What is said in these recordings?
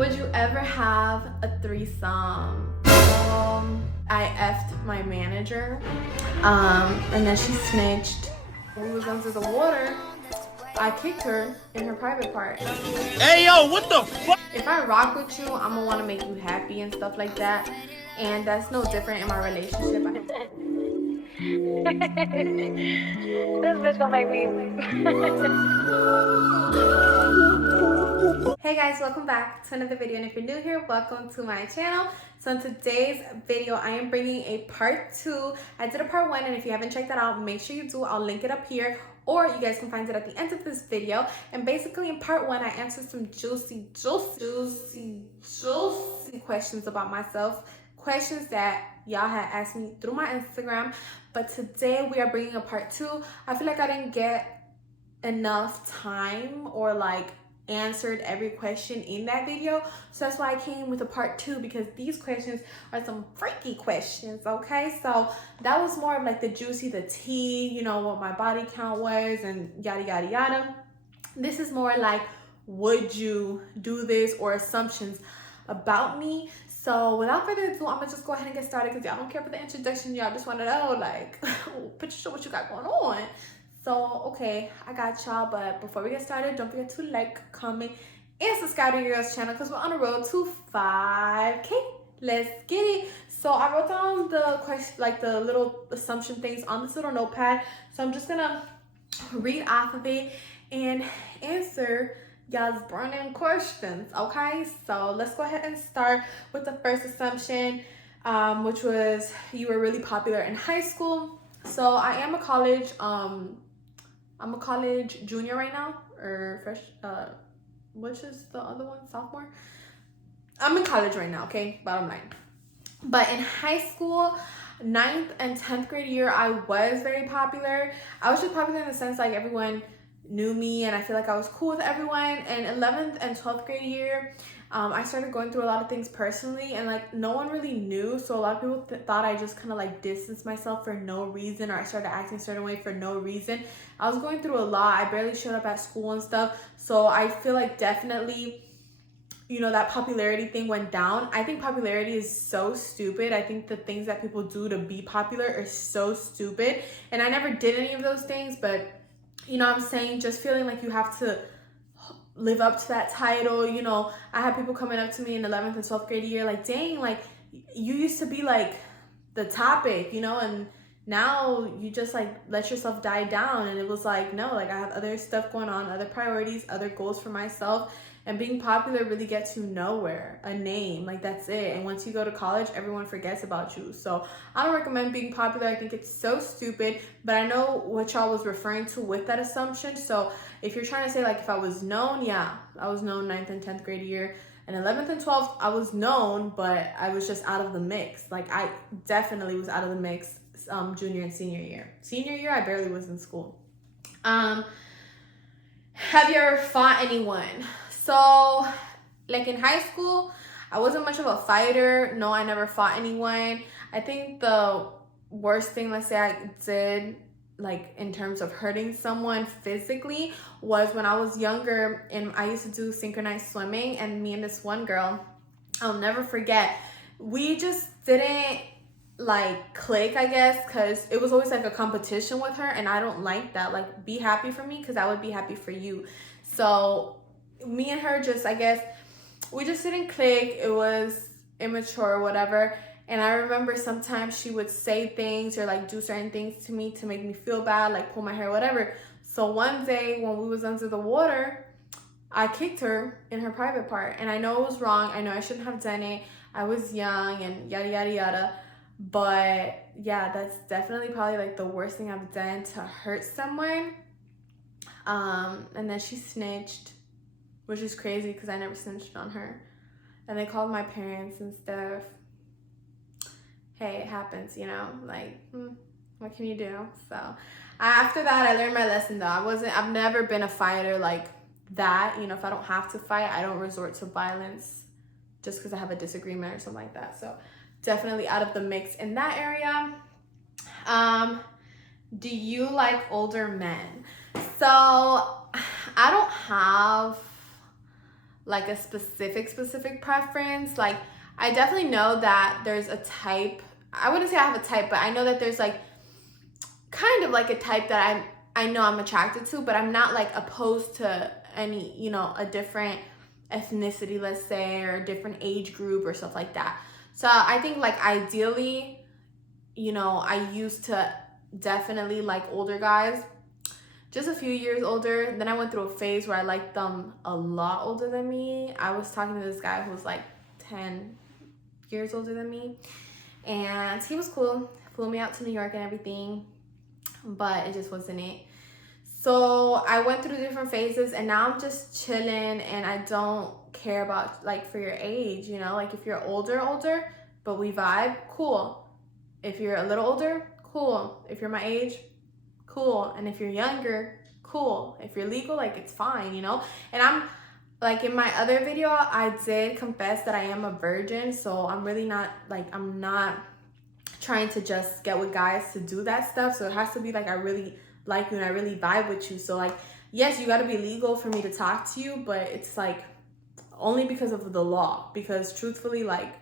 Would you ever have a threesome? I effed my manager, and then she snitched. When we was under the water, I kicked her in her private part. Hey yo, what the fuck? If I rock with you, I'm gonna want to make you happy and stuff like that, and that's no different in my relationship. This bitch gonna make me. Hey guys, welcome back to another video, and if you're new here, welcome to my channel. So in today's video, I am bringing a part 2. I did a part 1, and if you haven't checked that out, make sure you do. I'll link it up here, or you guys can find it at the end of this video. And basically in part 1, I answered some juicy questions about myself, questions that y'all had asked me through my Instagram. But today we are bringing a part 2. I feel like I didn't get enough time or like answered every question in that video, so that's why I came with a part 2, because these questions are some freaky questions. Okay, so that was more of like the juicy, the tea, you know, what my body count was and yada yada yada. This is more like, would you do this, or assumptions about me. So without further ado, I'm gonna just go ahead and get started, because y'all don't care for the introduction. Y'all just want to know, like, Patricia, what you got going on? So, okay, I got y'all, but before we get started, don't forget to like, comment, and subscribe to your girl's channel, because we're on the road to 5K. Let's get it. So I wrote down the question, like the little assumption things on this little notepad. So I'm just gonna read off of it and answer y'all's burning questions, okay? So let's go ahead and start with the first assumption, which was you were really popular in high school. So I am a college, I'm a college junior right now, or fresh, which is the other one, sophomore? I'm in college right now, okay, bottom line. But in high school, 9th and 10th grade year, I was very popular. I was just popular in the sense like everyone knew me, and I feel like I was cool with everyone. And 11th and 12th grade year, I started going through a lot of things personally, and like no one really knew, so a lot of people thought I just kind of like distanced myself for no reason, or I started acting a certain way for no reason. I was going through a lot. I barely showed up at school and stuff, so I feel like definitely, you know, that popularity thing went down. I think popularity is so stupid. I think the things that people do to be popular are so stupid, and I never did any of those things, but you know what I'm saying, just feeling like you have to live up to that title. You know, I had people coming up to me in 11th and 12th grade year like, dang, like you used to be like the topic, you know, and now you just like let yourself die down. And it was like, no, like I have other stuff going on, other priorities, other goals for myself. And being popular really gets you nowhere. A name, like that's it. And once you go to college, everyone forgets about you. So I don't recommend being popular. I think it's so stupid. But I know what y'all was referring to with that assumption. So if you're trying to say like if I was known, yeah, I was known 9th and 10th grade year. And 11th and 12th, I was known, but I was just out of the mix. Like I definitely was out of the mix junior and senior year. Senior year, I barely was in school. Have you ever fought anyone? So, like in high school, I wasn't much of a fighter. No, I never fought anyone. I think the worst thing, let's say, I did, like in terms of hurting someone physically, was when I was younger and I used to do synchronized swimming, and me and this one girl, I'll never forget, we just didn't like click, I guess, because it was always like a competition with her, and I don't like that. Like, be happy for me because I would be happy for you. So me and her just, I guess, we just didn't click. It was immature or whatever. And I remember sometimes she would say things or like do certain things to me to make me feel bad, like pull my hair, whatever. So one day when we was under the water, I kicked her in her private part. And I know it was wrong. I know I shouldn't have done it. I was young and yada, yada, yada. But yeah, that's definitely probably like the worst thing I've done to hurt someone. And then she snitched, which is crazy because I never snitched on her. And they called my parents and stuff. Hey, it happens, you know, like, what can you do? So after that, I learned my lesson though. I've never been a fighter like that. You know, if I don't have to fight, I don't resort to violence just because I have a disagreement or something like that. So definitely out of the mix in that area. Do you like older men? So I don't have like a specific preference. Like, I definitely know that there's a type. I wouldn't say I have a type, but I know that there's like kind of like a type that I know I'm attracted to, but I'm not like opposed to any, you know, a different ethnicity, let's say, or a different age group or stuff like that. So I think like ideally, you know, I used to definitely like older guys, just a few years older. Then I went through a phase where I liked them a lot older than me. I was talking to this guy who was like 10 years older than me, and he was cool, flew me out to New York and everything, but it just wasn't it. So I went through different phases, and now I'm just chilling, and I don't care about like for your age, you know, like if you're older, but we vibe, cool. If you're a little older, cool. If you're my age, cool. And if you're younger, cool. If you're legal, like it's fine, you know. And I'm like, in my other video, I did confess that I am a virgin, so I'm really not like, I'm not trying to just get with guys to do that stuff. So it has to be like I really like you and I really vibe with you. So like, yes, you got to be legal for me to talk to you, but it's like only because of the law, because truthfully, like,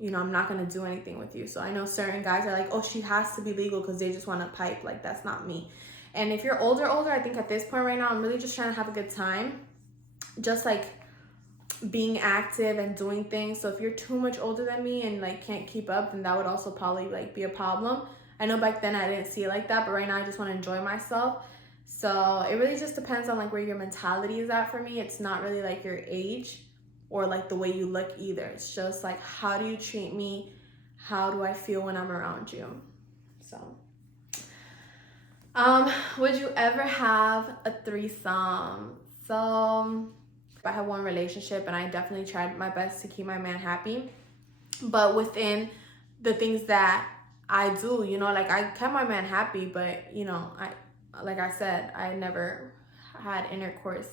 you know, I'm not going to do anything with you. So I know certain guys are like, oh, she has to be legal because they just want to pipe. Like, that's not me. And if you're older, I think at this point right now, I'm really just trying to have a good time, just like being active and doing things. So if you're too much older than me and like can't keep up, then that would also probably like be a problem. I know back then I didn't see it like that, but right now I just want to enjoy myself. So it really just depends on like where your mentality is at for me. It's not really like your age or like the way you look either. It's just like, how do you treat me? How do I feel when I'm around you? So, would you ever have a threesome? So I have one relationship and I definitely tried my best to keep my man happy, but within the things that I do, you know, like I kept my man happy, but you know, like I said, I never had intercourse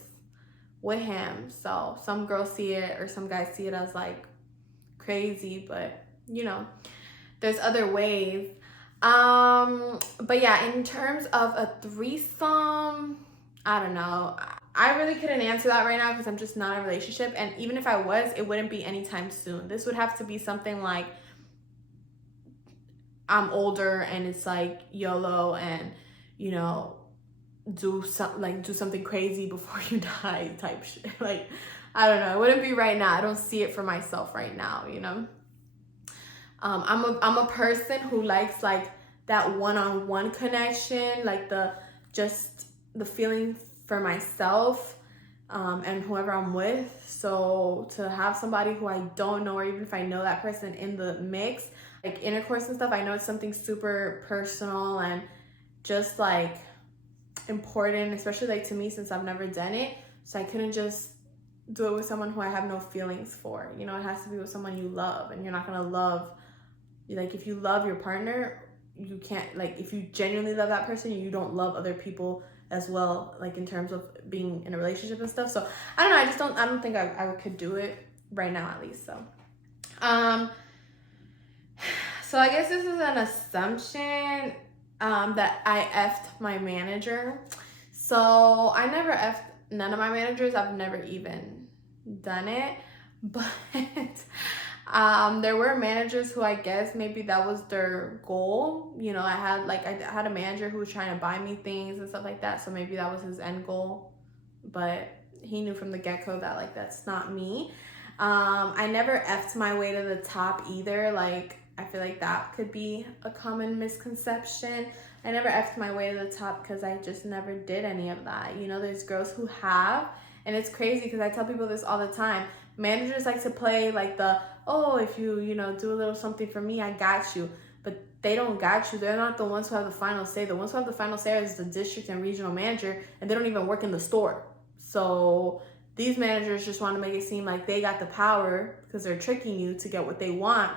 with him. So some girls see it or some guys see it as like crazy, but you know, there's other ways. But yeah, in terms of a threesome, I don't know. I really couldn't answer that right now because I'm just not in a relationship. And even if I was, it wouldn't be anytime soon. This would have to be something like I'm older and it's like YOLO and, you know, do something crazy before you die type shit. Like, I don't know. It wouldn't be right now. I don't see it for myself right now, you know? I'm a person who likes like that one-on-one connection, like the feeling for myself and whoever I'm with. So to have somebody who I don't know, or even if I know that person in the mix, like intercourse and stuff, I know it's something super personal and just like important, especially like to me since I've never done it. So I couldn't just do it with someone who I have no feelings for. You know, it has to be with someone you love, and you're not gonna love, like if you love your partner, you can't, like if you genuinely love that person, you don't love other people as well, like in terms of being in a relationship and stuff. So I don't know, I don't think I could do it right now, at least. So so I guess this is an assumption that I effed my manager. So I never effed none of my managers. I've never even done it, but there were managers who I guess maybe that was their goal. You know, I had a manager who was trying to buy me things and stuff like that. So maybe that was his end goal, but he knew from the get-go that like, that's not me. I never effed my way to the top either. Like, I feel like that could be a common misconception. I never effed my way to the top because I just never did any of that. You know, there's girls who have, and it's crazy because I tell people this all the time. Managers like to play like the, oh, if you know, do a little something for me, I got you. But they don't got you. They're not the ones who have the final say. The ones who have the final say is the district and regional manager, and they don't even work in the store. So these managers just want to make it seem like they got the power because they're tricking you to get what they want,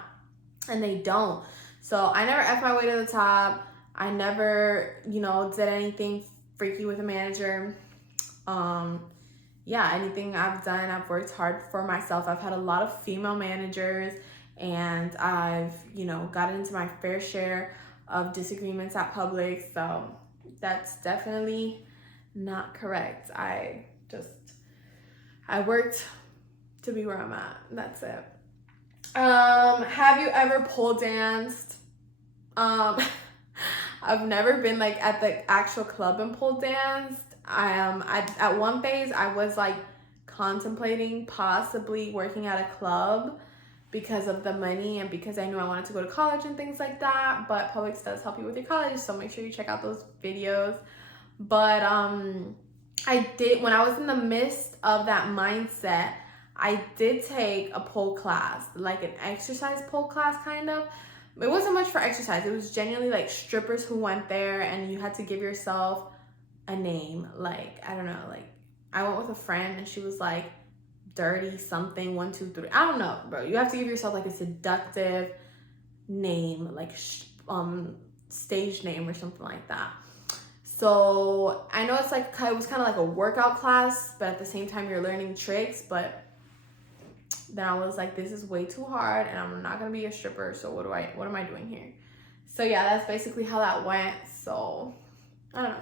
and they don't. So I never effed my way to the top. I never, you know, did anything freaky with a manager. Yeah, anything I've done, I've worked hard for myself. I've had a lot of female managers, and I've, you know, gotten into my fair share of disagreements at Publix. So that's definitely not correct. I just I worked to be where I'm at. That's it. Have you ever pole danced? I've never been like at the actual club and pole danced. At one phase I was like contemplating possibly working at a club because of the money and because I knew I wanted to go to college and things like that. But Publix does help you with your college, so make sure you check out those videos. But I did, when I was in the midst of that mindset, I did take a pole class, like an exercise pole class kind of. It wasn't much for exercise. It was genuinely like strippers who went there and you had to give yourself a name. Like, I don't know, like I went with a friend and she was like dirty something 1 2 3. I don't know, bro. You have to give yourself like a seductive name, like stage name or something like that. So I know it's like, it was kind of like a workout class, but at the same time you're learning tricks. But then I was like, this is way too hard and I'm not gonna be a stripper, so what am I doing here? So yeah, that's basically how that went. So I don't know,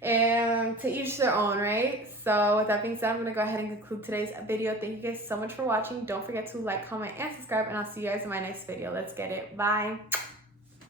and to each their own, right? So with that being said, I'm gonna go ahead and conclude today's video. Thank you guys so much for watching. Don't forget to like, comment, and subscribe, and I'll see you guys in my next video. Let's get it. Bye.